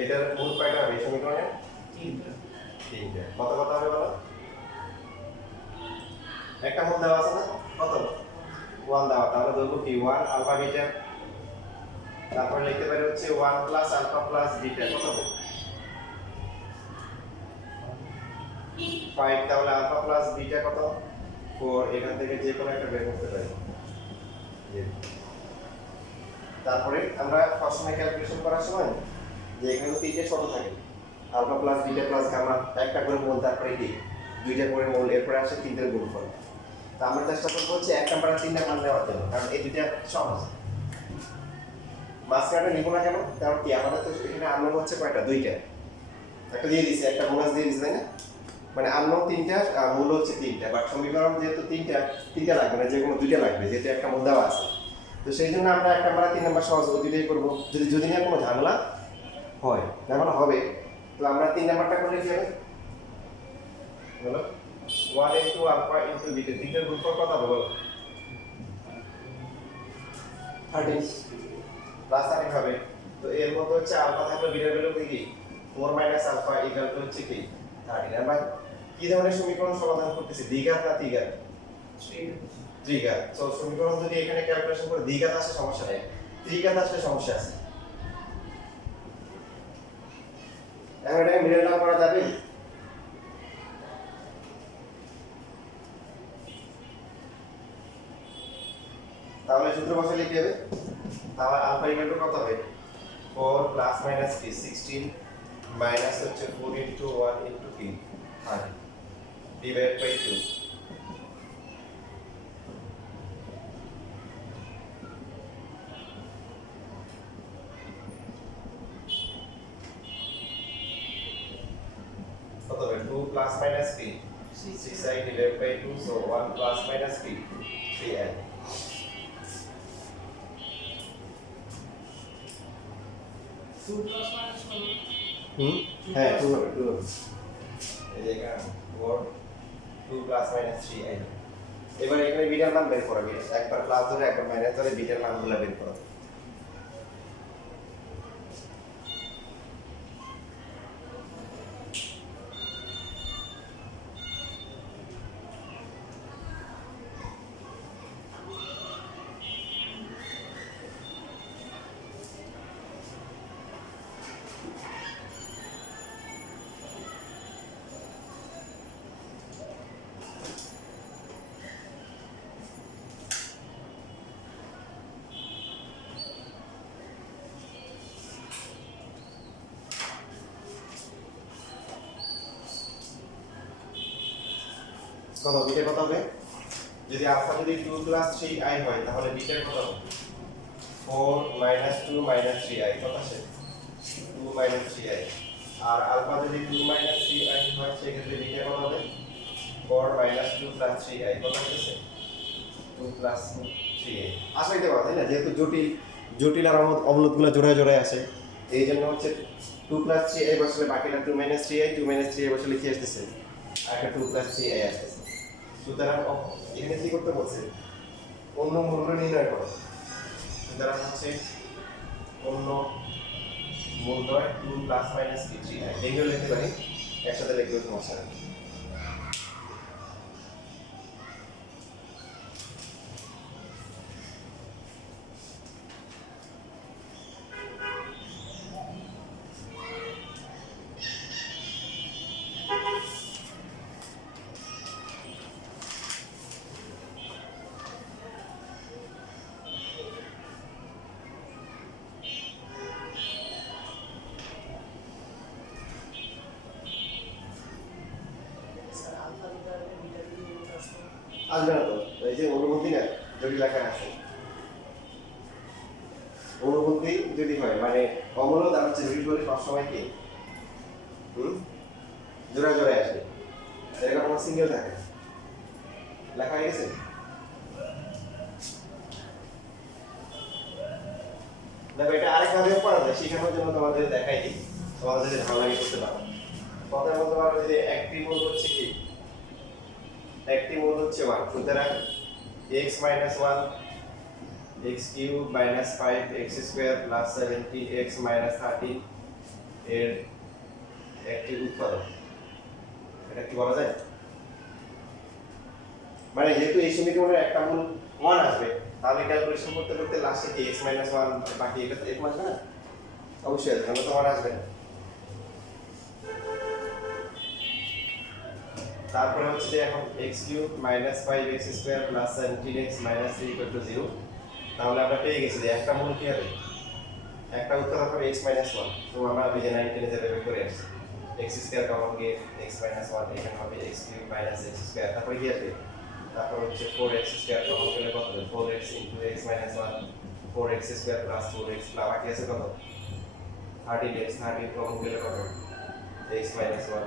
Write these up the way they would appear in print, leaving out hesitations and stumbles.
এটার মূল কয়টা হবে এই সমীকরণে? তিনটা। কত কত হবে বলো? একটা মূল দেওয়া আছে না? কত? 1 দেওয়া, তাহলে ধরবো কি 1 আলফা বিটা, তারপর লিখতে পারি হচ্ছে 1 প্লাস আলফা প্লাস বিটা, কত হবে? 5, তাহলে আলফা প্লাস বিটা কত? 4। এখান থেকে যে কোনো একটা বের করতে পারি। তারপরে আমরা সবসময় ক্যালকুলেশন করার সময় যে এখানে তিনটে শর্ত থাকে, alpha plus beta plus gamma, একটা করে মূল, তারপরে কি দুইটা করে মূল, এরপরে আসে তিনটের গুণফল। তো আমরা চেষ্টা করবো হচ্ছে 1 নাম্বার আর 3 নাম্বার নেওয়ার জন্য, কারণ এই দুইটা সহজ। মাঝখানে নিব না কেন? কারণ কি আমাদের তো এখানে আননোন হচ্ছে কয়টা? দুইটা। একটা দিয়ে দিছে, একটা বোনাস দিয়ে দিছে, তাই না? মানে আননোন তিনটা, মূল হচ্ছে তিনটা, বাট সমীকরণ যেহেতু তিনটা লাগবে না, যে কোনো দুইটা লাগবে, যেহেতু একটা মূল দেওয়া আছে। তো সেই জন্য আমরা 1 নাম্বার আর 3 নাম্বার সহজ দুইটাই করবো। যদি না কোনো ঝামেলা হয়, ঝামেলা হবে, তো আমরা 3 নাম্বারটা করলে কি হবে বলো? 1 ইনটু আলফা ইনটু বিটা, তিনটার গুণফল কত হবে বলো? 13 প্লাস 13 হবে। তো এর মধ্যে হচ্ছে আলফা থাকলে বিটার ভ্যালু কি? 4 মাইনাস আলফা ইকুয়াল টু হচ্ছে কি 13। আমরা কি ধরনের সমীকরণ সমাধান করতেছি, দ্বিঘাত না ত্রিঘাত? ত্রিঘাত। সো সমীকরণ যদি এখানে ক্যালকুলেশন করে দ্বিঘাত আসে সমস্যা নেই, ত্রিঘাত আসলে সমস্যা আছে। এখন এটাকে মিডল টার্ম করা যাবে? তাহলে সূত্র বসালে কি হবে? তাহলে আলফা ইকুয়াল টু কত হবে? 4 প্লাস মাইনাস কি 16 মাইনাস হচ্ছে 4 ইনটু 1 ইনটু কি 5 ডিভাইড বাই 2। কত হবে? 2 প্লাস মাইনাস কি 6i divide by 2, so 1 plus minus কি 3i। হ্যাঁ 2 হবে, 2 হবে। এই যে এখানে 4 2 প্লাস মাইনাস 3i। এবার এখানে বিটার মান বের করবে, একবার প্লাস ধরে একবার মাইনাস ধরে বিটার মানগুলো বের করো। কত বিটা কত হবে? যদি আলফা যদি 2 প্লাস 3i হয় তাহলে বিটা কত হবে? 4 মাইনাস 2 মাইনাস 3i, কত আসে? 2 মাইনাস 3i। আর আলফা যদি 2 মাইনাস 3i হয় সেক্ষেত্রে বিটা কত হবে? 4 মাইনাস 2 প্লাস 3i, কত আসছে? 2 প্লাস 3i। আসলে এটা কথা না, যেহেতু জটিল আর অমূলকগুলো জোড়ায় জোড়ায় আসে, এই জন্য হচ্ছে 2 প্লাস 3i বসলে বাকিটা 2 মাইনাস 3i, 2 মাইনাস 3i বসলে কি আসতেছে? আর একটা 2 প্লাস 3i আসতেছে। সুতরাং এখানে কি করতে বলছে? অন্য মূল্য নির্ণয় করো। সুতরাং হচ্ছে অন্য মূল্য 2 প্লাস মাইনাস 3i, এইগুলো লিখতে পারি, একসাথে লিখলে সমস্যা নেই। আসবে না তো, এই যে অনুভূতি না যদি লেখা আছে, অনুভূতি যদি হয় মানে অমূলক আর হচ্ছে জটিল বলে সবসময় কি জোড়া জোড়ায় আসে, এরকম কোনো সিঙ্গেল থাকে না। লেখা হয়ে গেছে? দেখো এটা আরেকভাবে পড়া যায়, শেখানোর জন্য তোমাদের দেখাই দিই, তোমাদের যদি ভালো লাগে করতে পারো। কথা বলতে পারো যে একটি মূল হচ্ছে কি, একটি মূল হচ্ছে 1, সুতরাং x minus 1 x cube minus 5 x square plus 17 x minus 13 এর একটি উৎপাদক, এটা কি বলা যায়? মানে যেহেতু এই সমীকরণের একটা মূল 1 আসবে, তাহলে ক্যালকুলেশন করতে করতে লাস্টে কি x - 1 বাকি এটা এরকম আসবে না? অবশ্যই আসবে, তাহলে তো 1 আসবে না। তারপরে হচ্ছে যে এখন x³ - 5x² + 17x - 3 = 0, তাহলে আমরা পেয়ে গেছি যে একটা মূল কি হবে, একটা উৎপাদক হবে x - 1। তো আমরা ওই যে 19 এর বের করে আসছি, x² কমন গিয়ে x - 1 এখানে হবে x³ - x², তারপরে কি আসবে, তারপর হচ্ছে 4x² কমন গেলে কত হবে, 4x * x - 1, 4x² + 4x বাকি আছে কত, 13x, 13 কমন গেলে কত, x - 1।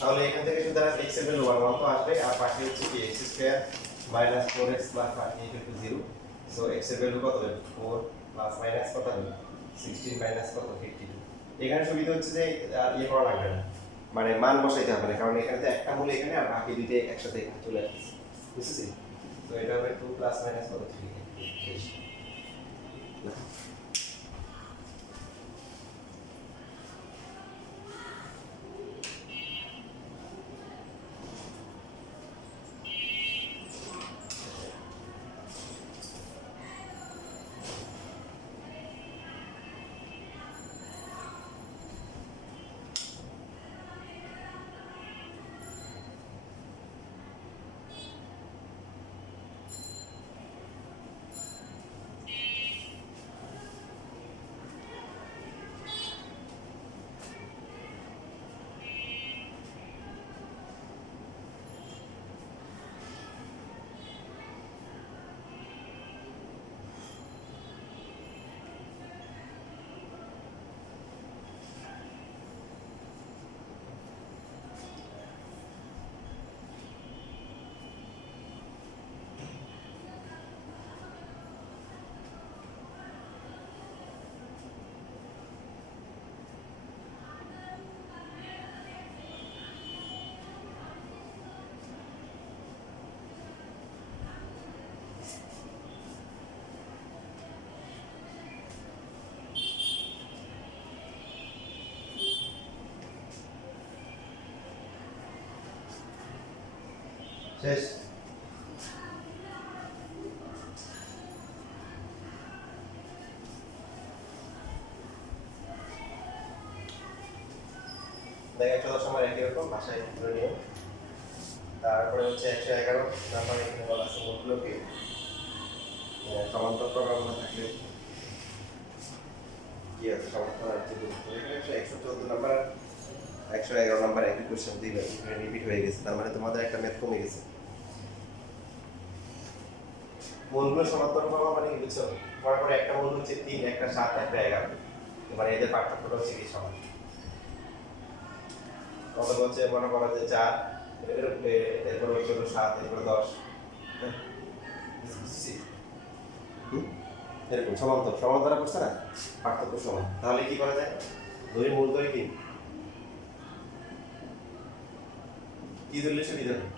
তাহলে এখান থেকে শুধু x এর ভ্যালু 1 তো আসবে, আর বাকি হচ্ছে কি x² - 4x + 38 = 0। সো x এর ভ্যালু কত হবে, 4 প্লাস মাইনাস কত হবে, 16 মাইনাস কত, 52। এখানে সুবিধা হচ্ছে যে আর ইয়ে করা লাগবে না, মানে মান বসাইতে হবে না, কারণ এখানে তো একটা মূল এখানে আর বাকি দুইটা একসাথে এখানে চলে আসছে, বুঝছেন? তো এটা হবে 2 প্লাস মাইনাস কত, 3 শেষ। শেষ। দেখা 14 সময় একই রকম ভাষায় ধরে নিও। তারপরে হচ্ছে 111 নাম্বার, এখানে বলা আছে নোটগুলো কি সমান্তর প্রোগ্রাম থাকলে কি আছে, সমান্তর আর যে এখানে 114 নাম্বার 111 নাম্বার একই কোশ্চেন দিলে এখানে রিপিট হয়ে গেছে, তার মানে তোমাদের একটা ম্যাথ কমে গেছে। মূলগুলো সমান্তর প্রোগ্রাম মানে কি বুঝছো, পরে পরে একটা মূল হচ্ছে 3, একটা 7, একটা 11, মানে এদের পার্থক্যটা হচ্ছে কি সমান। কত হচ্ছে মনে করো যে 4, এরপর হচ্ছে 7, এরপর 10, এরকম সমান্তর সমান্তরা করছে না, পার্থক্য সমান। তাহলে কি করা যায়, দুই মূল ধরে কি ধরলে সুবিধা হবে,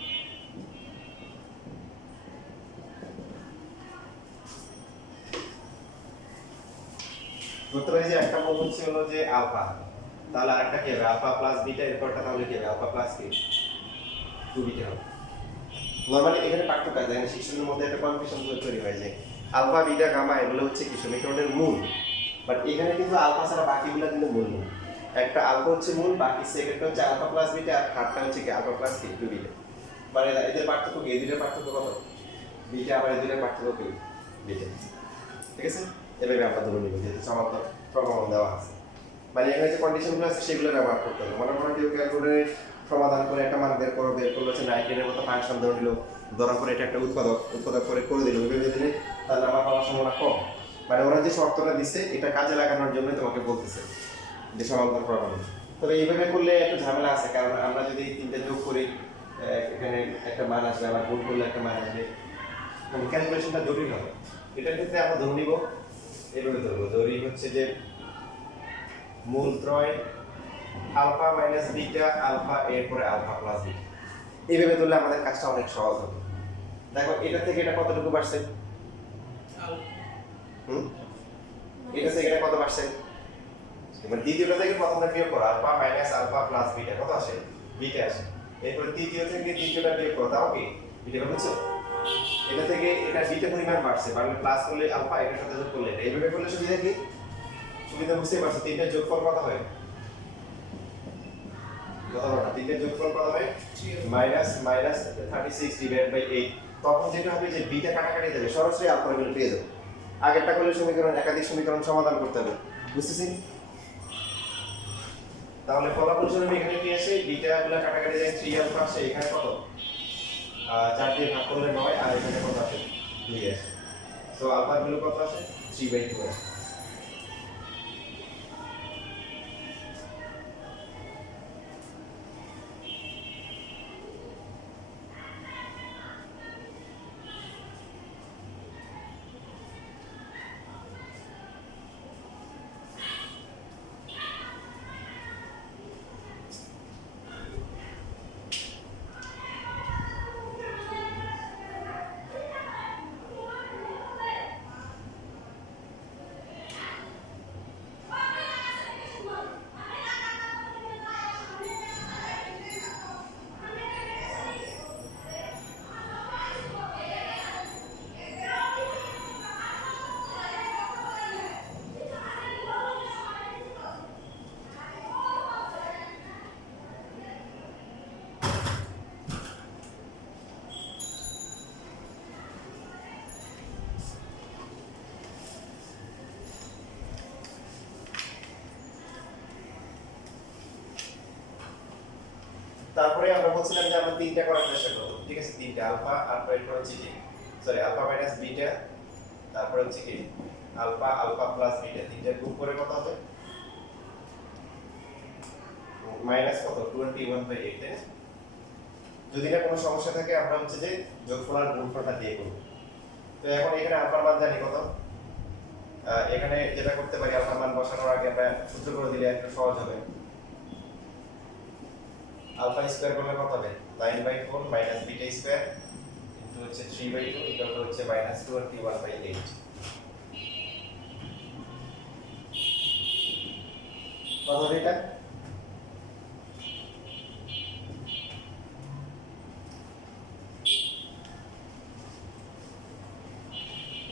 ধরতে পারি যে একটা মূল হচ্ছে হলো যে আলফা, তাহলে আরেকটা কি হবে, আলফা প্লাস বিটা, এরপরটা তাহলে কি হবে, আলফা প্লাস কি 2 বিটা হবে। নরমালি এখানে পার্থক্য আছে, এখানে শিক্ষণের মধ্যে একটা কনফিউশন তৈরি হয় যে আলফা বিটা গামা এগুলো হচ্ছে কি সমীকরণের মূল, বাট এখানে কিন্তু আলফা ছাড়া বাকিগুলো কিন্তু মূল নয়। একটা আলফা হচ্ছে মূল, বাকি সেকেন্ডটা হচ্ছে আলফা প্লাস বিটা, আর থার্ডটা হচ্ছে কি আলফা প্লাস কি 2 বিটা। মানে এদের পার্থক্য কি, এদের পার্থক্য কত, বিটা, আবার এদের পার্থক্য কি বিটা। ঠিক আছে, এভাবে আমরা ধরে নিব যেহেতু সমান্তর প্রমাণ দেওয়া আছে, মানে এখানে যে কন্ডিশনগুলো আছে সেগুলো ব্যবহার করতে হবে। মনে করো কেউ ক্যালকুলেটরে সমাধান করে একটা মান বের করলো হচ্ছে 19 এর মতো ফাংশন ধরে নিল, ধরার পরে এটা একটা উৎপাদক করে দিল, ভেবে দিলে তার নাম্বার পাওয়ার সম্ভাবনা কম। মানে ওরা যে শর্তটা দিচ্ছে এটা কাজে লাগানোর জন্য তোমাকে বলতেছে যে সমান্তর প্রমাণ। তবে এইভাবে করলে একটু ঝামেলা আছে, কারণ আমরা যদি তিনটা যোগ করি এখানে একটা মান আসবে, আবার গুণ করলে একটা মান আসবে, ক্যালকুলেশনটা জটিল হবে। এটার ক্ষেত্রে আমরা ধরে নিব, এভাবে ধরবো, ধরি হচ্ছে যে মূল ত্রয় আলফা মাইনাস বিটা আলফা এরপরে আলফা প্লাস বিটা। এইভাবে ধরলে আমাদের কাজটা অনেক সহজ হবে। দেখো এটা থেকে এটা কতটুকু বাড়ছে? এটা থেকে এটা কত বাড়ছে? এবার দ্বিতীয়টা থেকে প্রথমটা বিয়োগ করো, alpha minus alpha plus beta কত আসে? বিটা আসে। এরপরে তৃতীয় থেকে দ্বিতীয়টা বিয়োগ করো, তাও কি বিটা বুঝছো? এটা থেকে এটা বিটা পরিমাণ বাড়ছে, বাড়লে প্লাস করলে আলফা, এটার সাথে যোগ করলে এটা। এইভাবে করলে সুবিধা কি? সুবিধা বুঝতে পারছো? তিনটা যোগফল কত হয়? কত না? তিনটা যোগফল কত হয়? Minus minus 36 divided by 8। তখন যেটা হবে যে বিটা কাটাকাটি যাবে, সরাসরি আলফা ভ্যালু পেয়ে যাবে। আগেরটা করলে সমীকরণ একাধিক সমীকরণ সমাধান করতে হবে, বুঝতেছেন? তাহলে ফলাফল হিসেবে এখানে কি আসে? বিটা গুলো কাটাকাটি যায় 3 আলফা আসে, এখানে কত? 4 দিয়ে ভাগ করলে 9, আর এখানে কত আসে? 2 আসে। সো আলফার ভ্যালু কত আসে? 3/2 আসে। তারপরে আমরা বলছিলাম যে আমরা তিনটা করার চেষ্টা করব, ঠিক আছে? তিনটা আলফা, আলফা এরপর হচ্ছে কি, সরি আলফা মাইনাস বিটা, তারপর হচ্ছে কি আলফা, আলফা প্লাস বিটা, তিনটা গুণ করে কত হবে? মাইনাস কত? 21/8, তাই না? যদি না কোনো সমস্যা থাকে আমরা হচ্ছে যে যোগফল আর গুণফলটা দিয়ে করব। তো এখন এখানে আলফার মান জানি কত? এখানে যেটা করতে পারি, আলফার মান বসানোর আগে আমরা সূত্র করে দিলে একটু সহজ হবে। আলফা স্কয়ার করলে কত হবে? 9/4 মাইনাস বিটা স্কয়ার ইনটু হচ্ছে 3/2 ইকুয়াল টু হচ্ছে মাইনাস 21/8। কত হবে এটা?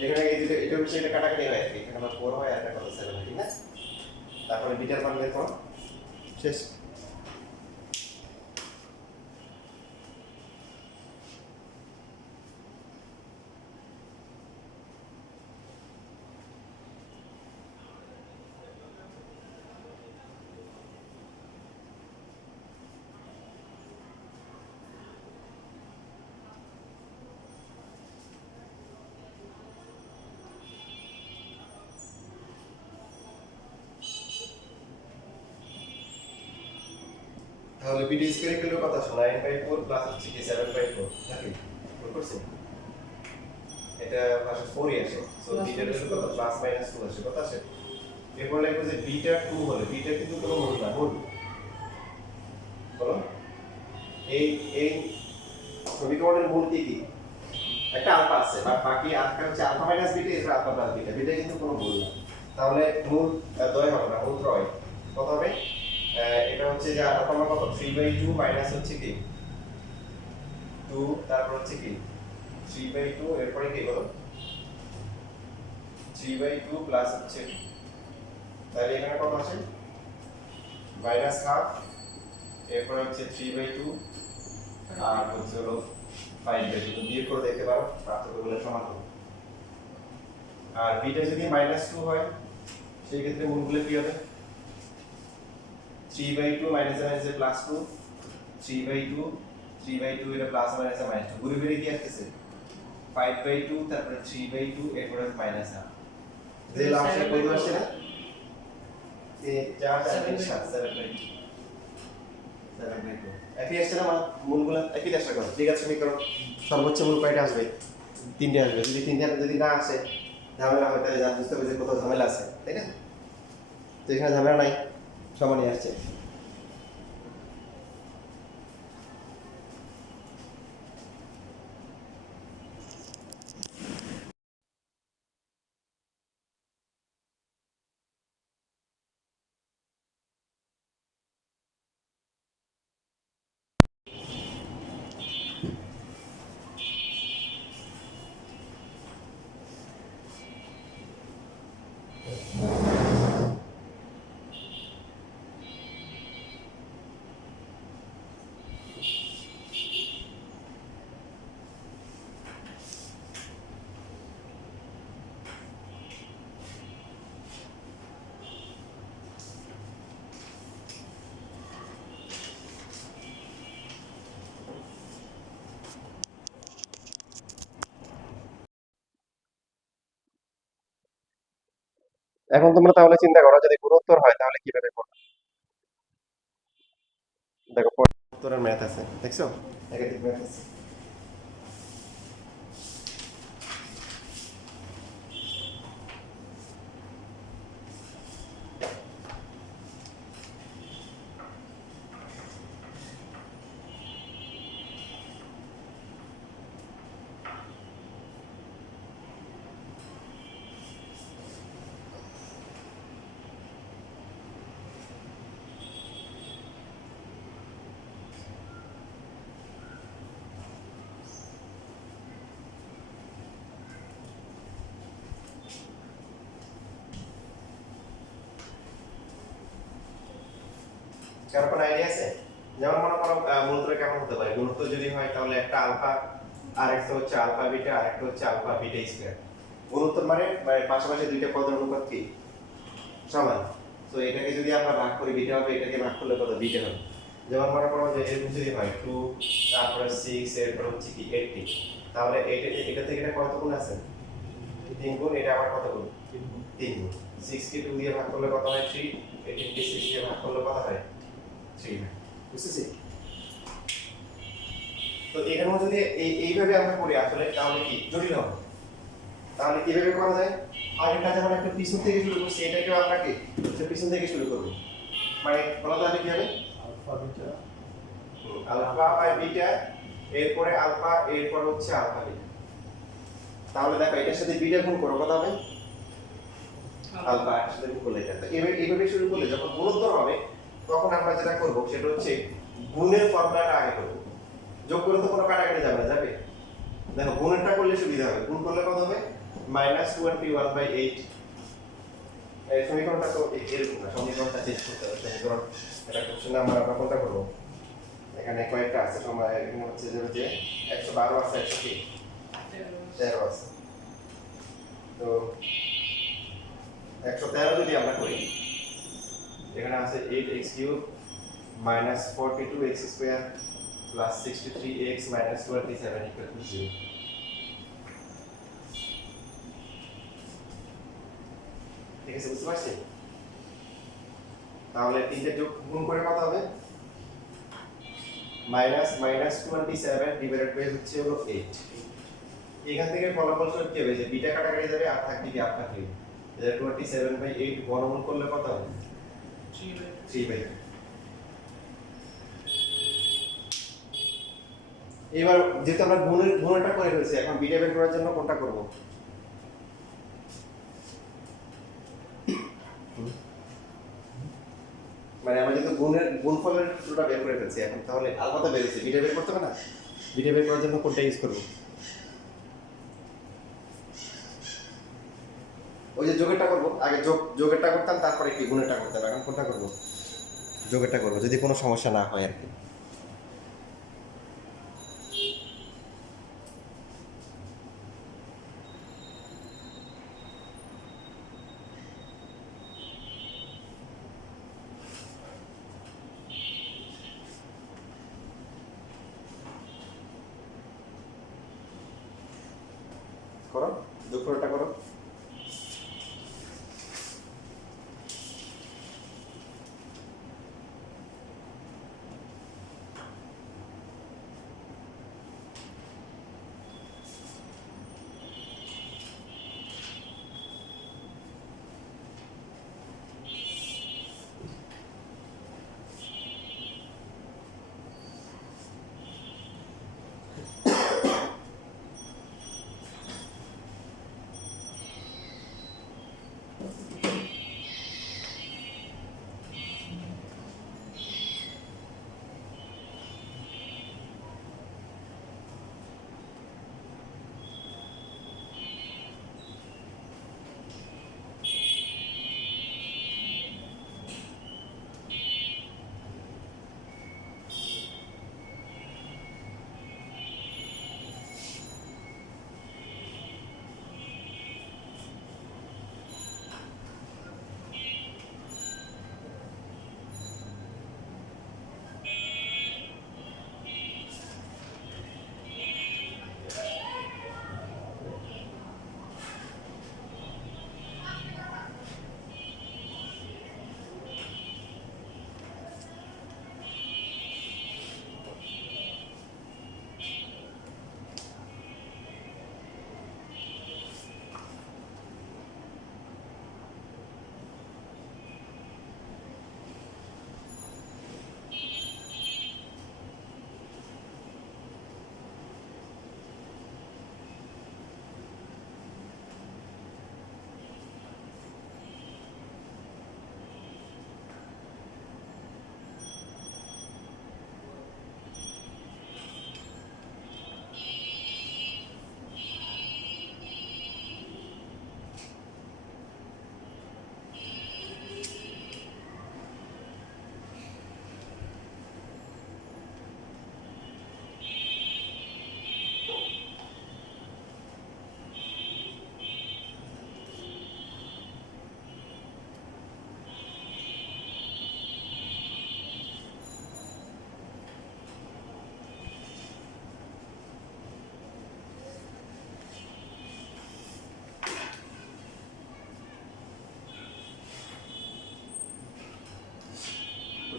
এখানে এই দুটো এটা হচ্ছে এটা কাটাকাটি হয়, এখানে আমার 4 হয় আর এটা কত 7 হয়, ঠিক না? তারপরে বিটার মান বের করো, শেষ। তাহলে বিটা স্কয়ার ইকুয়াল কত আসে? 9/4 প্লাস হচ্ছে কি 7/4 নাকি? ভুল করছি? এটা পাশে 4 ই আসে। সো বিটার ভ্যালু কত? প্লাস মাইনাস 2 আসে, কত আসে? এরপর লিখবো যে বিটা 2 হলে, বিটা কিন্তু কোনো মূল না, ভুল বলো। এই এই সমীকরণের মূল কি কি? একটা আলফা আছে, বাকি আটটা হচ্ছে আলফা মাইনাস বিটা, এরপর আলফা প্লাস বিটা। বিটা কিন্তু কোনো মূল না, তাহলে মূল দ্বয় হবে না, মূল ত্রয়। কত হবে? এটা হচ্ছে যে আলফা মান কত? 3/2 মাইনাস হচ্ছে কি 2, তারপর হচ্ছে কি 3/2, এরপরে কি বলো? 3/2 প্লাস হচ্ছে, তাহলে এখানে কত আসে? মাইনাস হাফ, এরপরে হচ্ছে 3/2 আর হচ্ছে হলো 5/2। তুমি বিয়োগ করে দেখতে পারো, পার্থক্যগুলো সমান হবে। আর বিটা যদি -2 হয় সেই ক্ষেত্রে মূলগুলো কি হবে? 3/2 মাইনাস মাইনাসে প্লাস 2, 3/2 3/2 এটা প্লাস মাইনাসে -2, ঘুরে ফিরে কি আসছে? 5/2, তারপরে 3/2, এরপরে মাইনাস হাফ। যে লাস্টে কত আসছে না? 4 7 7/2 একই আসছে না? মূলগুলো একই চেষ্টা করো, ঠিক আছে? সমীকরণ সর্বোচ্চ মূল কয়টা আসবে? 3টে আসবে। যদি 3টে যদি না আসে ঝামেলা হবে, তাহলে বুঝতে হবে যে কোথাও ঝামেলা আছে, তাই না? তো এখানে ঝামেলা নাই, সমানই আসছে। এখন তোমরা তাহলে চিন্তা করো যদি গুণোত্তর হয় তাহলে কিভাবে করবে। দেখো উত্তরের ম্যাথ আছে, দেখছো একাধিক ম্যাথ আছে। কারো কোনো আইডিয়া আছে? যেমন মনে করো গুণোত্তর কেমন হতে পারে, গুণোত্তর যদি হয় তাহলে একটা আলফা আর একটা হচ্ছে আলফা বিটা আর একটা হচ্ছে আলফা বিটা স্কয়ার। গুণোত্তর মানে পাশাপাশি দুইটা পদের অনুপাত কি সমান। তো এটাকে যদি আমরা ভাগ করি বিটা হবে, এটাকে ভাগ করলে কত বিটা হবে। যেমন মনে করো যে এরকম যদি হয় 2 তারপরে 6 এরপর হচ্ছে কি 80, তাহলে এটা থেকে এটা কত গুণ আছে 3 গুণ, এটা আবার কত গুণ 3 গুণ। 6 কে 2 দিয়ে ভাগ করলে কত হয় 3, 18 কে 6 দিয়ে ভাগ করলে কত হয় 3 হয়। বুঝতেছি? তো এখানে যদি এইভাবে আমরা করি আসলে তাহলে কি জটিল হবে। তাহলে কিভাবে করা যায়, আগেরটা যেমন একটা পিছন থেকে শুরু করছি এটাকেও আমরা কি পিছন থেকে শুরু করব। মানে বলা তাহলে কি হবে আলফা বাই বিটা, এরপরে আলফা, এরপর হচ্ছে আলফা বিটা। তাহলে দেখো এটার সাথে বিটা গুণ করো কত হবে আলফা, এর সাথে গুণ করলে এটা। তো এইভাবে শুরু করলে যখন গুণোত্তর হবে তখন আমরা যেটা করব সেটা হচ্ছে গুণের ফর্মুলাটা আগে করব। যোগ করে তো কোনো কাটাকাটি যাবে না, যাবে? দেখো গুণেরটা করলে সুবিধা হবে। গুণ করলে কত হবে -21/8। এই সমীকরণটা তো এরকম না, সমীকরণটা চেঞ্জ করতে হবে। সমীকরণ এটা কোশ্চেন আমরা কোনটা করব, এখানে কয়েকটা আছে সময়, এখানে হচ্ছে যে 112 আছে, 100 কি 13 আছে। তো 113 যদি আমরা করি, এখানে আছে 8x³ -42x² + 63x - 27 = 0। ঠিক আছে, বুঝতে পারছি? তাহলে তিনটে যোগ গুণ করে কত হবে -27 হচ্ছে হলো 8। এখান থেকে ফলাফল সব কি হবে যে বিটা কাটাকাটি যাবে আর থাকবে কি আলফা কিউব। এটা 27/8 বর্গমূল করলে কত হবে 3/3। এবার যেহেতু আমরা গুণটা করে ফেলছি, এখন বিটা বের করার জন্য কোনটা করব, মানে আমরা যেহেতু গুণফলের সূত্রটা বের করে ফেলছি এখন, তাহলে আলফাটা বের হচ্ছে, বিটা বের করতে হবে না। বিটা বের করার জন্য কোনটা ইউজ করব, ওই যে যোগেরটা করব। আগে যোগেরটা করতাম, তারপরে কি গুণেরটা করতাম। এখন কোনটা করব, যোগেরটা করব, যদি কোনো সমস্যা না হয় আর কি। করো, যোগফলটা করো।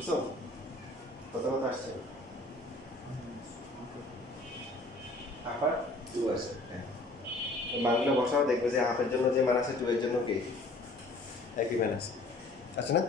বুঝছো কত কত আসছে হাফ আর 2 আছে হ্যাঁ মানগুলো বসাও দেখবে যে হাফের জন্য যে মান আছে 2 এর জন্য কি একই মান আছে আছে না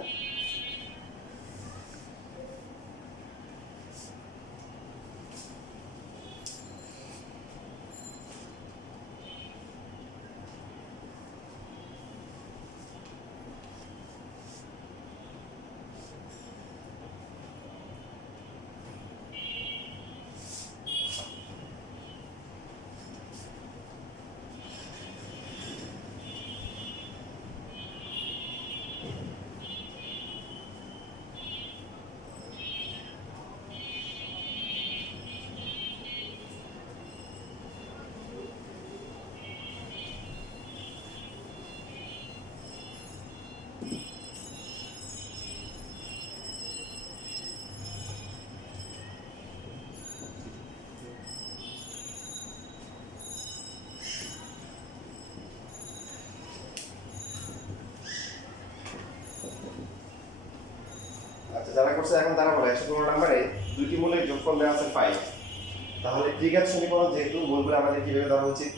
আচ্ছা যারা করছে এখন তারা বলে 115 নম্বরে দুইটি মূলের যোগফল দেওয়া আছে 5 তাহলে দ্বিঘাত সমীকরণ যেহেতু মূলগুলো আমাদের কিভাবে দেওয়া উচিত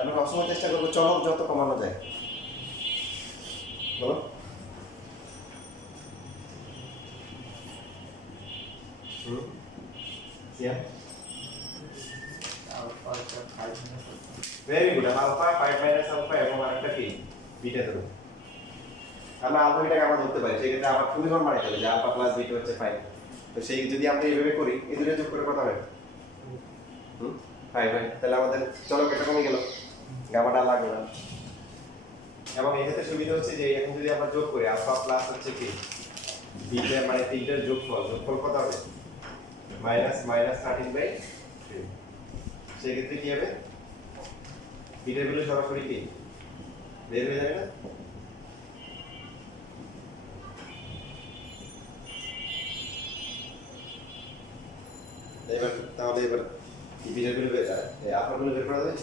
আমরা সবসময় চেষ্টা করবো চলক যত কমানো যায় বলো very good alpha 5 minus alpha এবং আরেকটা কি বিটা ধরো আমরা আলফা বিটাকে আমরা ধরতে পারি সেক্ষেত্রে আবার সমীকরণ বানাইতে হবে যে আলফা প্লাস বিটা হচ্ছে 5 তো সেই যদি আমরা এইভাবে করি এই দুটো যোগ করে কত হবে 5 হয় তাহলে আমাদের চলক এটা কমে গেল গামাটা লাগবে না এবং এক্ষেত্রে সুবিধা হচ্ছে যে এখন যদি আমরা যোগ করি আলফা প্লাস হচ্ছে কি বিটা মানে তিনটার যোগফল কত হবে মাইনাস মাইনাস 13/3 সেক্ষেত্রে কি হবে বিটার ভ্যালু সরাসরি কি বের হয়ে যাবে না এবার তাহলে এবার বিটার ভ্যালু আলফা ভ্যালু বের করা যাবে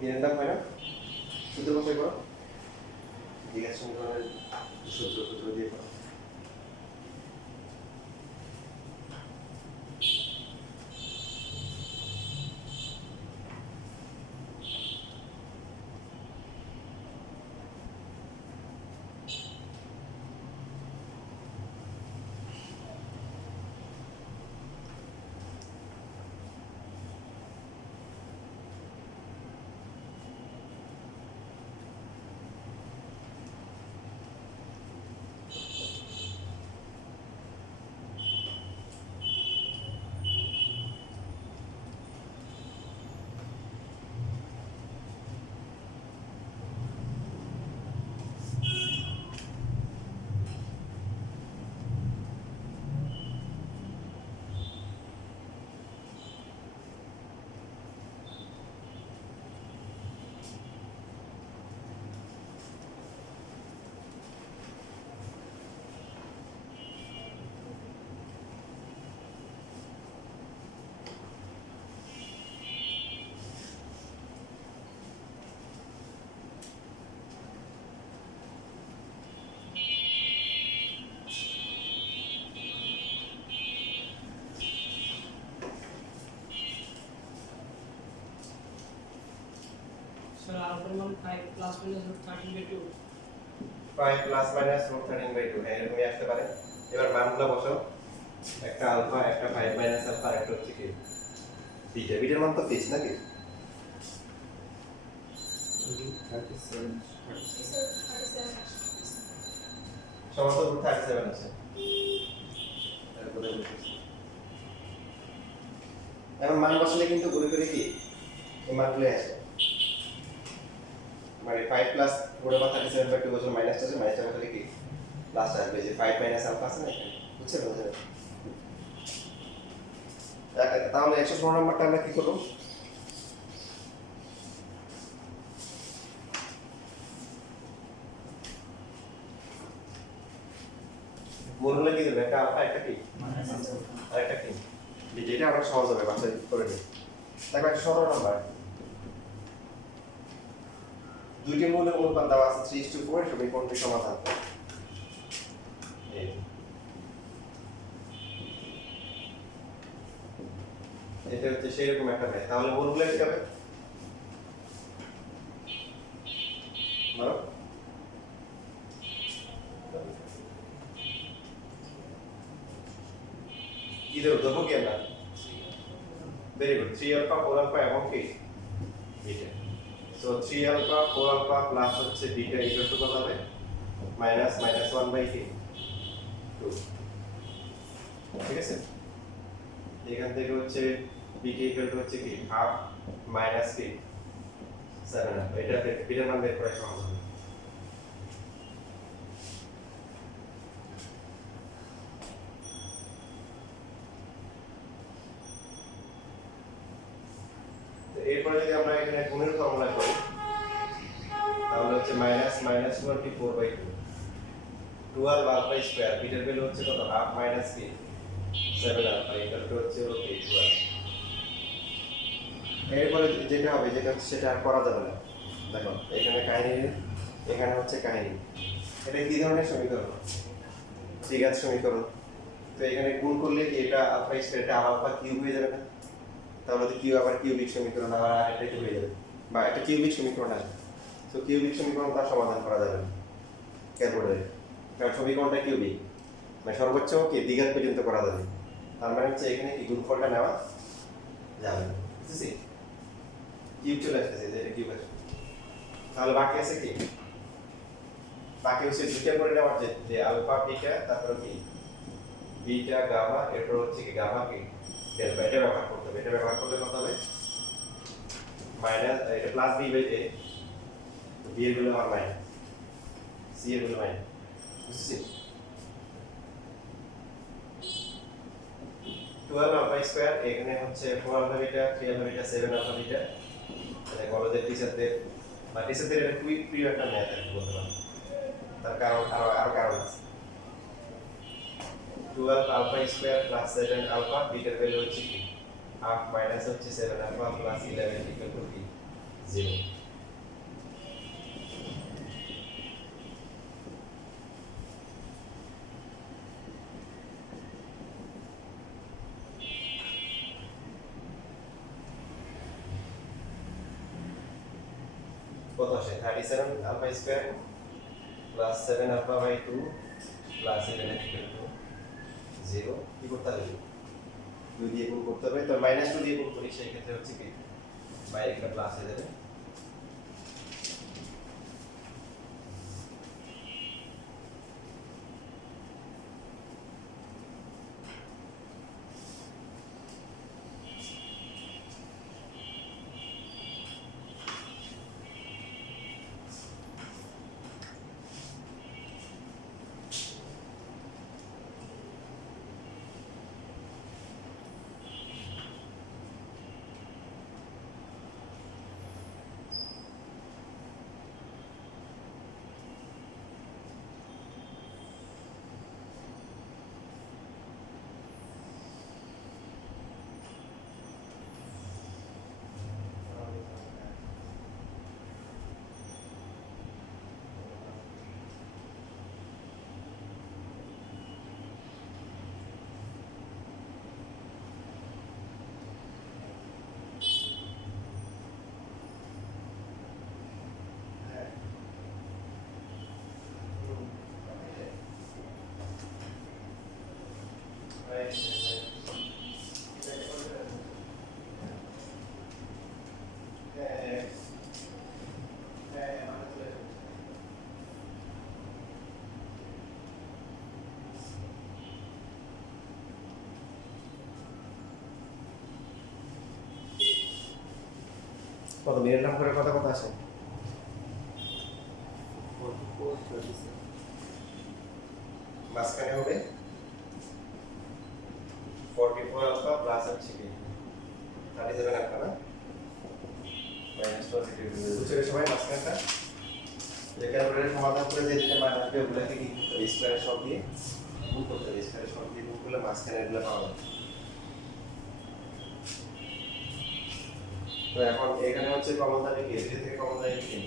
বিএনটা হয় না সূত্র বসাই করো দ্বিঘাত সমীকরণের সূত্র দিয়ে করো সমান 5 plus minus root 13/2 5 plus minus root 13/2 হ্যাঁ এরকমই আসতে পারে। এবার মানগুলো বসো, একটা আলফা, একটা 5 মাইনাস আলফা, আর একটা হচ্ছে কি বিটা। বিটার মান তো ফিক্স নাকি? 37 সমান তো রুট 37 আছে। এখন মান বসালে কিন্তু গুণ করে কি এই মানগুলো আসে, মানে 5 প্লাস গুণ বা 37/2 বছর মাইনাস আছে, মাইনাস বসালে কি প্লাস আসবে, যে 5 মাইনাস আলফা আছে না এখানে, বুঝছেন? বুঝছেন? তাহলে 116 নম্বরটা আমরা কি করব? মূল হলে কি দেবে? একটা আলফা, একটা কি আর একটা কি বিটা। এটা আমরা সহজ হবে, বাচ্চা করে নিই। দেখো 116 নম্বর, দুইটি মূলের অনুপাত দেওয়া আছে 3:4, সমীকরণটি সমাধান করো। এই এটা হচ্ছে সেরকম একটা ম্যাথ। তাহলে মূলগুলো কি হবে? বলো কি দেবো? দেবো কি আমরা? ভেরি গুড, 3 আলফা 4 আলফা এবং কি beta. So 3 alpha 4 alpha plus হচ্ছে বিটা ইকুয়াল টু কত হবে? Minus minus 1/2। ঠিক আছে, এখান থেকে হচ্ছে বিটা ইকুয়াল টু হচ্ছে কি হাফ মাইনাস কি 7 আলফা। এটা বিটার মান বের করা সহজ হবে। এরপরে যদি আমরা এখানে গুণের ফর্মুলা করি তাহলে হচ্ছে মাইনাস মাইনাস 24/2 12 আলফা স্কয়ার, বিটার ভ্যালু হচ্ছে কত? হাফ মাইনাস কি 7 আলফা ইকুয়াল টু হচ্ছে কি 12। এরপরে যেটা হবে, যেটা হচ্ছে সেটা আর করা যাবে না। দেখো এখানে কাহিনী, এখানে হচ্ছে কাহিনী। এটা কি ধরনের সমীকরণ? দ্বিঘাত সমীকরণ। তো এখানে গুণ করলে কি এটা আলফা স্কয়ার, এটা আলফা কিউব হয়ে যাবে না? তাহলে তো কিউ আবার কিউবিক সমীকরণ, আবার এটা কি হয়ে যাবে, বা এটা কিউবিক সমীকরণ আসবে। তো কিউবিক সমীকরণ তার সমাধান করা যাবে না ক্যালকুলেটরে, কারণ সমীকরণটা কিউবিক, মানে সর্বোচ্চ কি দ্বিঘাত পর্যন্ত করা যাবে। তার মানে হচ্ছে এখানে কি গুণফলটা নেওয়া যাবে না, বুঝেছি? কিউব চলে আসতেছে, যে এটা কিউব আসবে। তাহলে বাকি আছে কি? বাকি হচ্ছে দুইটা করে নেওয়ার, যে আলফা বিটা, তারপরে কি বিটা গামা, এরপর হচ্ছে কি গামা কি ডেল্টা। এটা ব্যবহার করতে হবে। এটা ব্যবহার করলে কত হবে? মাইনাস, এটা plus B by A, B এর ভ্যালু আমার মাইনাস, সি এর ভ্যালু মাইনাস, বুঝছেন? 12 আলফা স্কয়ার, এখানে হচ্ছে 4 alpha beta, 3 alpha beta, 7 alpha beta. মানে কলেজের টিচারদের বা টিচারদের এটা খুবই প্রিয় একটা ম্যাথ আর কি বলতে পারেন। তার কারণ আরো কারণ আছে। 12 আলফা স্কয়ার প্লাস 7 আলফা, বিটার ভ্যালু হচ্ছে কি হাফ মাইনাস হচ্ছে 7 আলফা প্লাস 11 ইকুয়াল টু কি 0। কত আসে? 37 alpha square plus 7 alpha by 2 plus 11 equal to 0। কি করতে হবে? 2 দিয়ে গুণ করতে হবে। তো মাইনাস 2 দিয়ে গুণ করি, সেই ক্ষেত্রে হচ্ছে কি বাইরে একটা প্লাস হয়ে যাবে। কত মিনিট নাম করে কথা কথা আসে 44 37 মাঝখানে হবে 44 আলফা প্লাস হচ্ছে কি 37 আলফা না মাইনাস 22 বুঝছো এই সময় মাঝখানটা যে ক্যালকুলেটর সমাধান করে যে যেটা মান আসবে ওগুলোকে কি করতে হবে স্কয়ারের সব দিয়ে গুণ করতে হবে স্কয়ারের সব দিয়ে গুণ করলে মাঝখানে এগুলো পাওয়া যাবে তো এখন এখানে হচ্ছে কমন থাকে কি এর থেকে কমন থাকে কি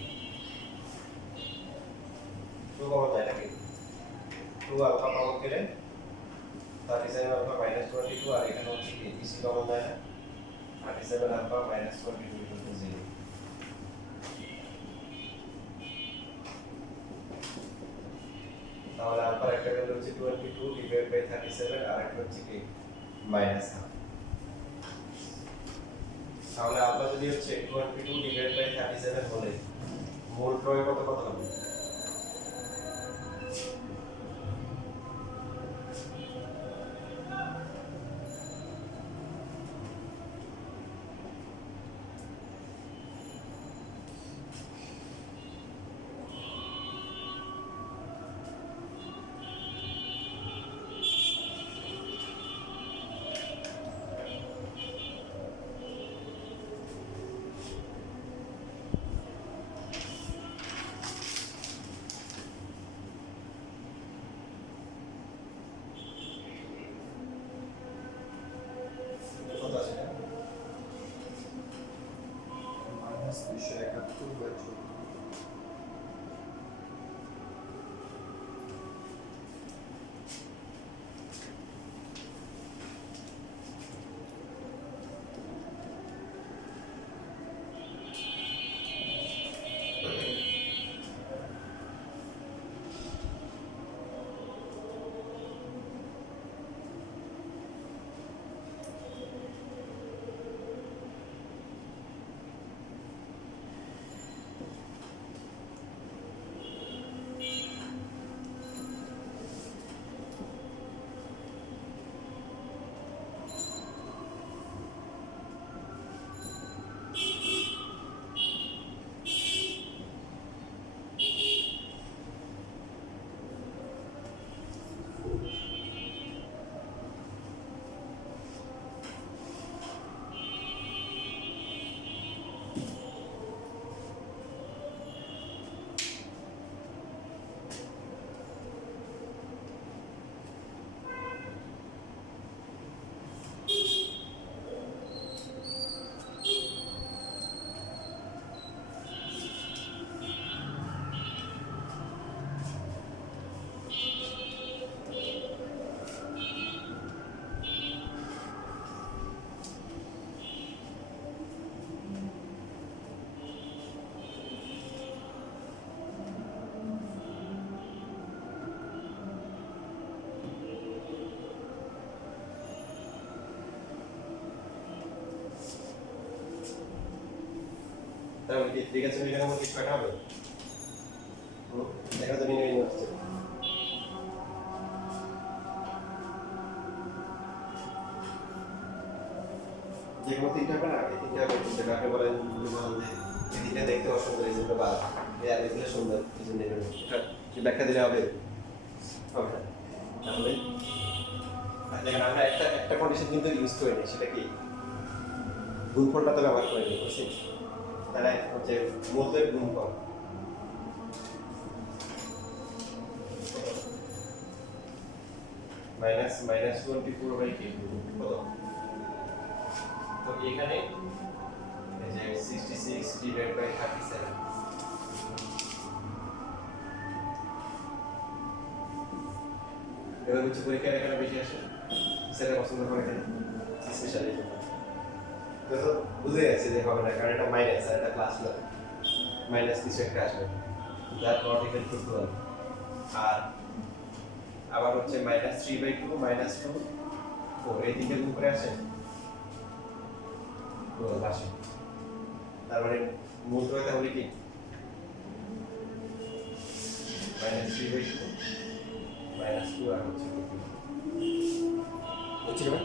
2 কমন যায় নাকি 2 আলফা কমন গেলে 37 আলফা মাইনাস 22 আর এখানে হচ্ছে কি ইসি কমন যায় না 37 আলফা মাইনাস 22 ইকুয়াল টু 0 তাহলে আলফার একটা ভ্যালু হচ্ছে 22 ডিভাইড বাই 37 আর একটা হচ্ছে কি মাইনাস হাফ তাহলে আলফা যদি হচ্ছে 22 ডিভাইড বাই 37 হলে মোল প্রয়োগ কত কত হবে কত আসে না minus 271 by 2 তাহলে কি ঠিক আছে এখানে আমার কি কয়টা হবে দেখা তো নিয়ে নিয়ে আসছে যে কোনো তিনটা হবে না এই তিনটা হবে তিনটা কাকে বলেন যদি বলেন যে এই তিনটা দেখতে অসুন্দর এই জন্য বা এই আর এগুলো সুন্দর এই জন্য নেবেন এটা কি ব্যাখ্যা দিলে হবে হবে না তাহলে দেখেন আমরা একটা কন্ডিশন কিন্তু ইউজ করে নিই সেটা কি গুণফলটা তো ব্যবহার করে নিই বুঝছি তাহলে হচ্ছে মূলদের গুণফল মাইনাস 24 বাই কে কত তো এখানে এই যে 66 ডিভাইড বাই 37 এবার হচ্ছে পরীক্ষার এখানে বেশি আসে সেটা পছন্দ করে এখানে স্পেশালি তো বুঝে গেছে যে হবে না কারণ এটা মাইনাস আর এটা প্লাস না মাইনাস কিছু একটা আসবে দ্যাট নট ইকুয়াল টু 12 আর আবার হচ্ছে -3/2 -2 4 এই তিনটে গুণ করে আসে আসে তার মানে মূল করে তাহলে কি -3/2 -2 আর হচ্ছে বুঝছি না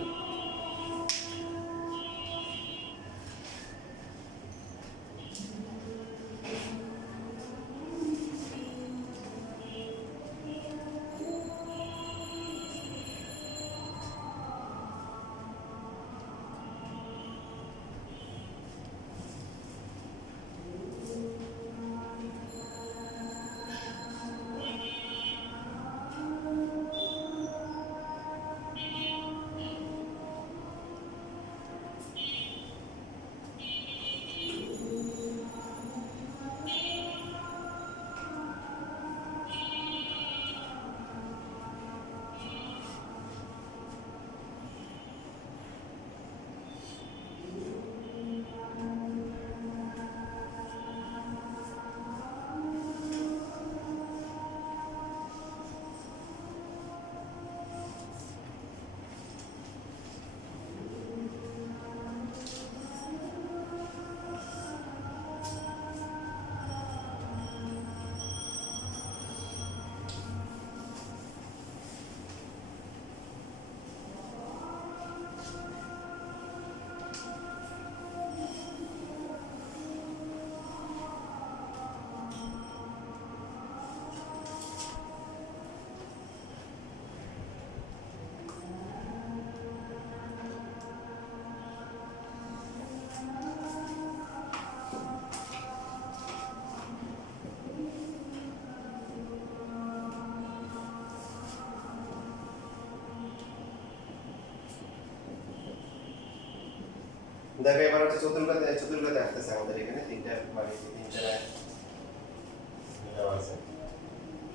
দেখো এবার হচ্ছে চতুর্গতে আসতেছে আমাদের এখানে তিনটা মানে তিনটা দেওয়া আছে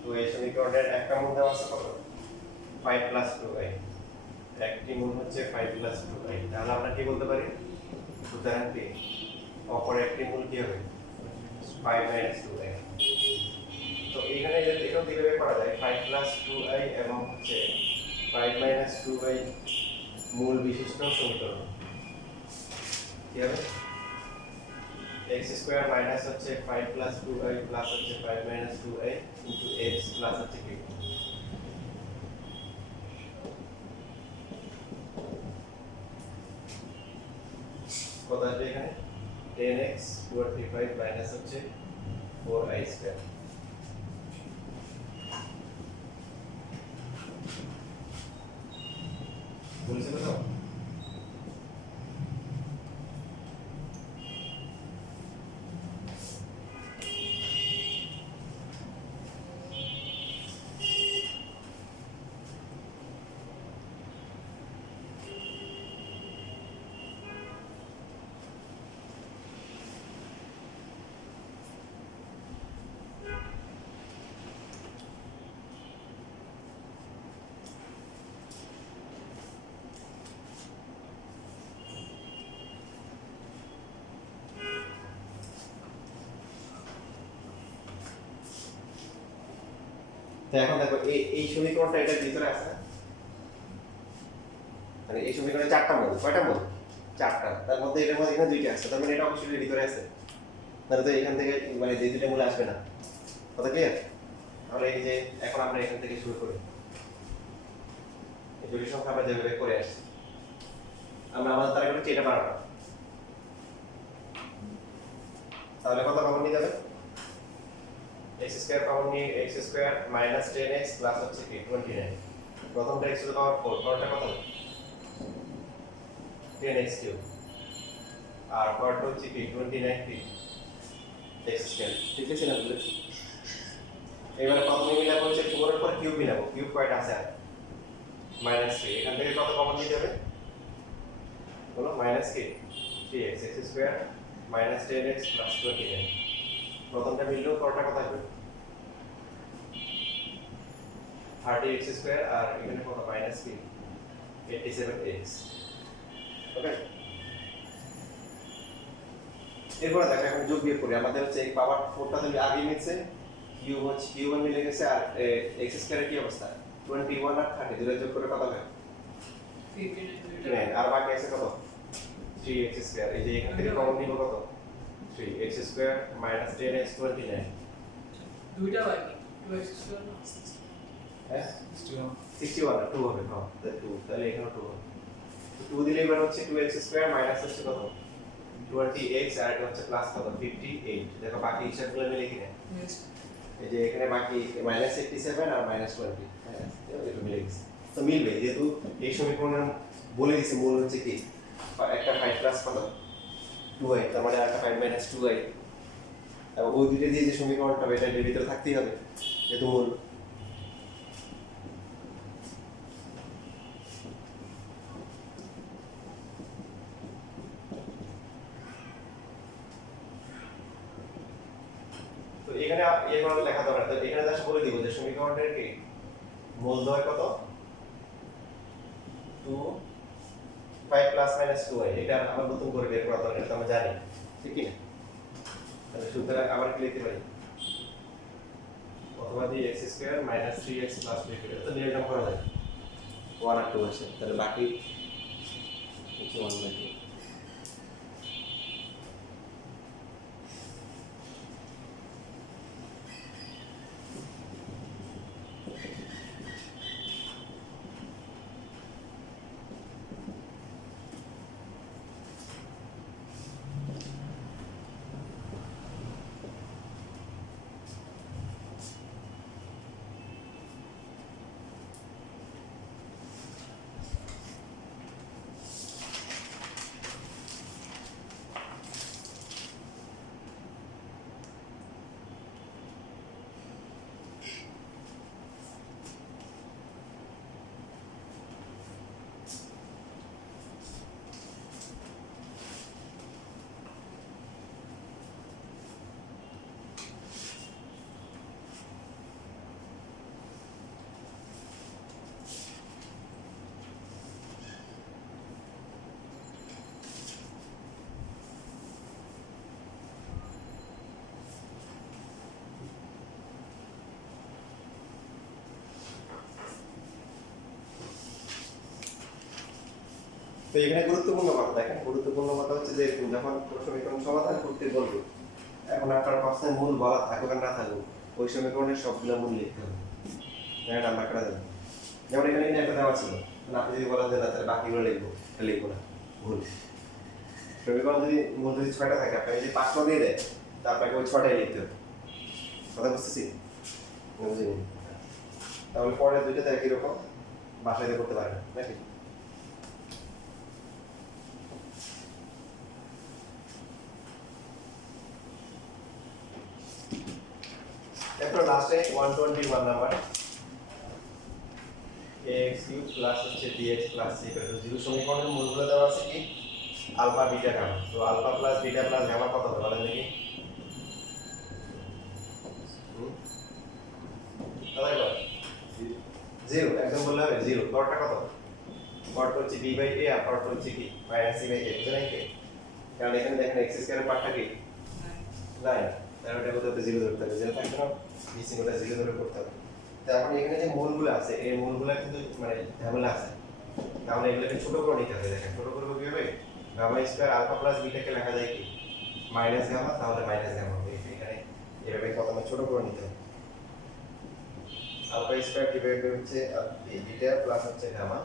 তো এই সমীকরণের একটা মূল দেওয়া আছে কত 5 + 2i একটি মূল হচ্ছে 5 + 2i তাহলে আমরা কি বলতে পারি সুতরাং কি অপর একটি মূল কি হবে 5 - 2i তো এখানে যদি এটাও কিভাবে করা যায় 5 + 2i এবং হচ্ছে 5 - 2i মূল বিশিষ্ট সমীকরণ কি হবে x² মাইনাস হচ্ছে 5 + 2i প্লাস হচ্ছে 5 - 2i ইনটু x প্লাস হচ্ছে কি কত আসবে এখানে 10x 435 মাইনাস হচ্ছে 4i² বুঝতে পারছো তো এখন দেখো এই সমীকরণটা এটার ভিতরে আছে মানে এই সমীকরণে চারটা মূল কয়টা মূল চারটা তার মধ্যে এটার মধ্যে এখানে দুইটা আছে তার মানে এটা অবশ্যই এর ভিতরে আছে তাহলে তো এখান থেকে মানে যে দুইটা মূল আসবে না কথা ক্লিয়ার তাহলে এই যে এখন আমরা এখান থেকে শুরু করি এই জটিল সংখ্যা আমরা যেভাবে করে আসছি আমরা আমাদের তারা করছি এটা বানাবো তাহলে কত কমন নিয়ে যাবে x² কমন নিয়ে x² মাইনাস 10x প্লাস হচ্ছে কি 29 প্রথমটা x টু পাওয়ার 4 পরেরটা কত 10x কিউব আর পরেরটা হচ্ছে কি 29 কি x² ঠিক আছে না বলেছি এবারে প্রথমে মিলাবো হচ্ছে 4 এর পর কিউব মিলাবো কিউব কয়টা আছে আর -3 এখান থেকে কত কমন নিয়ে যাবে বলো মাইনাস কি 3x x² minus 10x plus 29 প্রথমটা মিললেও পরেরটা কত আসবে 30x² আর এখানে কত মাইনাস কি 87x ওকে এরপর দেখো এখন যোগ বিয়োগ করি আমাদের হচ্ছে এই পাওয়ার 4টা তুমি আগে মিলছে কিউব হচ্ছে কিউব মিলে গেছে আর x² এর কি অবস্থা 21 আর 30 দুটো যোগ করে কত হবে 59 আর বাকি আছে কত 3x স্কয়ার এই যে এখান থেকে কমন নিব কত 3x স্কয়ার মাইনাস 10x 29 দুইটা বাকি 2x স্কয়ার না হ্যাঁ 61 61 আর 2 হবে হ্যাঁ 2 তাহলে এখানে 2 হবে 2 দিলে এবার হচ্ছে 2x স্কয়ার মাইনাস হচ্ছে কত 20x আর এটা হচ্ছে প্লাস কত 58 দেখো বাকি হিসাবগুলো মিলে কিনা এই যে এখানে বাকি মাইনাস 87 আর মাইনাস 20 হ্যাঁ এটা মিলে গেছে তো মিলবে যেহেতু এই সমীকরণের বলে দিছে মূল হচ্ছে কি একটা 5 প্লাস কত 2i তার মানে একটা 5 মাইনাস 2i এবং ওই দুটো দিয়ে যে সমীকরণটা হবে এটা এর ভিতরে থাকতেই হবে যেহেতু মূল তো এখানে এগুলো লেখা দরকার তো এখানে জাস্ট বলে দিব যে সমীকরণের কি মূলদ্বয় কত 2 5 প্লাস মাইনাস 2i এটা আমরা নতুন করে বের করা দরকার এটা আমরা জানি ঠিক কি না তাহলে সুতরাং আবার কি লিখতে পারি অথবা দিয়ে x square minus 3x plus 2 এটা তো নির্ণয় করা যায় 1 আর 2 আছে তাহলে বাকি হচ্ছে 1/2 তো এখানে গুরুত্বপূর্ণ কথা দেখেন গুরুত্বপূর্ণ কথা হচ্ছে যে যখন সমীকরণ সমাধান করতে বলবো এখন আপনার প্রশ্নের মূল বলা থাকুক আর না থাকুক ওই সমীকরণের সবগুলো মূল লিখতে হবে এটা আমরা করা যাবে যেমন এখানে একটা দেওয়া ছিল না আপনি যদি বলেন যে না তাহলে বাকিগুলো লিখবো তাহলে লিখবো না ভুল সমীকরণ যদি মূল যদি 6টা থাকে আপনাকে যদি 5টা দিয়ে দেয় তা আপনাকে ওই 6টাই লিখতে হবে কথা বুঝতেছি বুঝিনি তাহলে পরের দুইটাতে একই রকম বাসায় করতে পারেন নাকি এরপর লাস্টে 121 নাম্বার ax³ প্লাস হচ্ছে bx প্লাস c = 0 সমীকরণের মূলগুলো দেওয়া আছে কি আলফা বিটা গামা তো alpha plus beta plus gamma কত হবে বলেন দেখি তাহলে বল 0 একদম বললে হবে 0 পরটা কত পরটা হচ্ছে b/a আর পরটা হচ্ছে কি -c/a বুঝলেন কি কারণ এখানে দেখেন x স্কয়ারের পার্টটা কি 9 তাহলে এটা বলতে 0 ধরতে হবে 0 থাকবে না নিচে ওটা 0 ধরে করতে হবে তারপরে এখানে যে মূলগুলো আছে এই মূলগুলো কিন্তু মানে ঝামেলা আছে তাহলে এগুলোকে ছোট করে নিতে হবে দেখেন ছোট করব কিভাবে গামা স্কয়ার আলফা প্লাস বিটাকে লেখা যায় কি মাইনাস গামা তাহলে মাইনাস গামা হবে এখানে এভাবে প্রথমে ছোট করে নিতে হবে আলফা স্কয়ার ডিভাইড বাই হচ্ছে বিটা প্লাস হচ্ছে gamma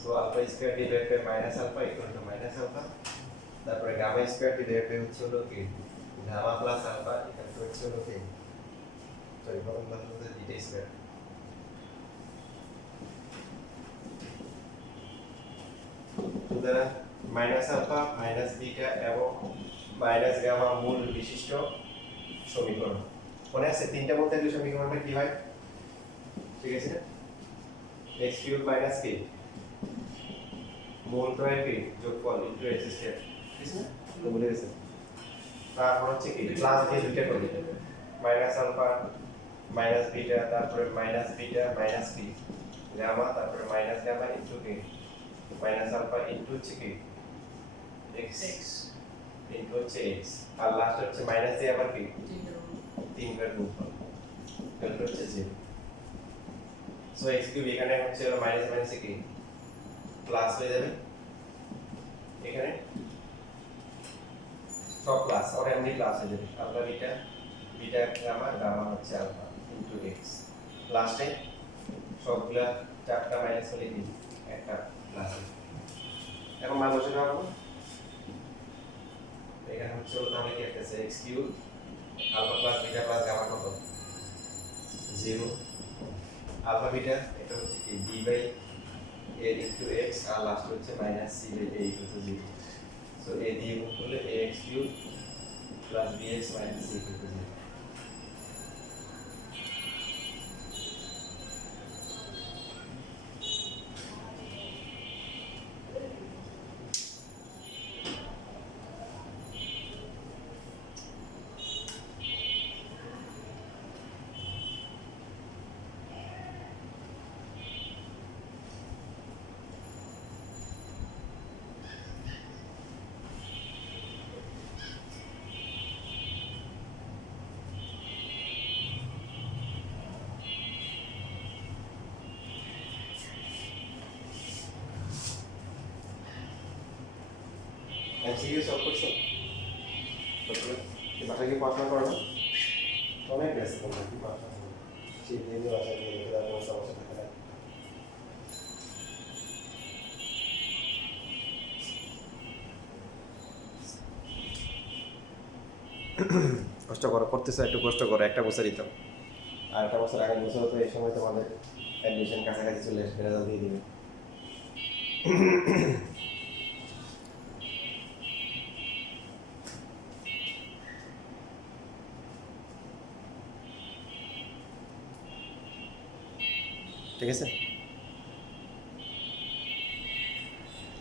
so alpha square divide by minus alpha equal to minus alpha তারপরে গামা স্কয়ার ডিভাইড বাই হচ্ছে হলো কি gamma plus alpha equal to হচ্ছে হলো কি সরি প্রথম ধাপ হচ্ছে বিটা স্কয়ার সুতরাং মাইনাস আলফা মাইনাস বিটা এবং মাইনাস গামা মূল বিশিষ্ট সমীকরণ মনে আছে তিনটা মধ্যে এই সমীকরণটা কি হয় ঠিক আছে x³ মাইনাস k মূল দ্বয়ের কি যোগফল ইনটু x স্কয়ার ঠিক আছে তো বলে গেছে তারপর হচ্ছে কি প্লাস দিয়ে দুইটা করে মাইনাস আলফা মাইনাস বিটা তারপরে minus beta minus p gamma তারপরে minus gamma into k minus alpha into হচ্ছে কি x ইনটু হচ্ছে x আর লাস্ট হচ্ছে মাইনাস দিয়ে আবার কি 3 বার গুণফল এটা হচ্ছে 0 সো x³ এখানে হচ্ছে মাইনাস মাইনাস কি প্লাস হয়ে যাবে এখানে সব প্লাস আর এমনি প্লাস হয়ে যাবে alpha beta beta gamma gamma হচ্ছে আলফা ইনটু এক্স লাস্টে সবগুলা চারটা মাইনাস হলে কি একটা প্লাস এখন মান বসে পাবো এখানে হচ্ছে তাহলে কি একটা x cube alpha plus beta plus gamma কত 0 আলফা বিটা এটা হচ্ছে কি b by a into x আর লাস্ট হচ্ছে minus c by a equal to 0 so a দিয়ে গুণ করলে ax cube plus bx minus c equal to 0 MCQ solve করছো তারপরে কি বাসায় কি পড়াশোনা করো না অনেক ব্যস্ত তোমরা কি পড়াশোনা করো সেই দিনে বাসায় গিয়ে রেখে দেওয়ার কোনো সমস্যা থাকে না কষ্ট করো করতেছো একটু কষ্ট করো একটা বছর দিতাম আর একটা বছর আগের বছর তো এই সময় তোমাদের অ্যাডমিশন কাছাকাছি চলে আসবে রেজাল্ট দিয়ে দিবে ঠিক আছে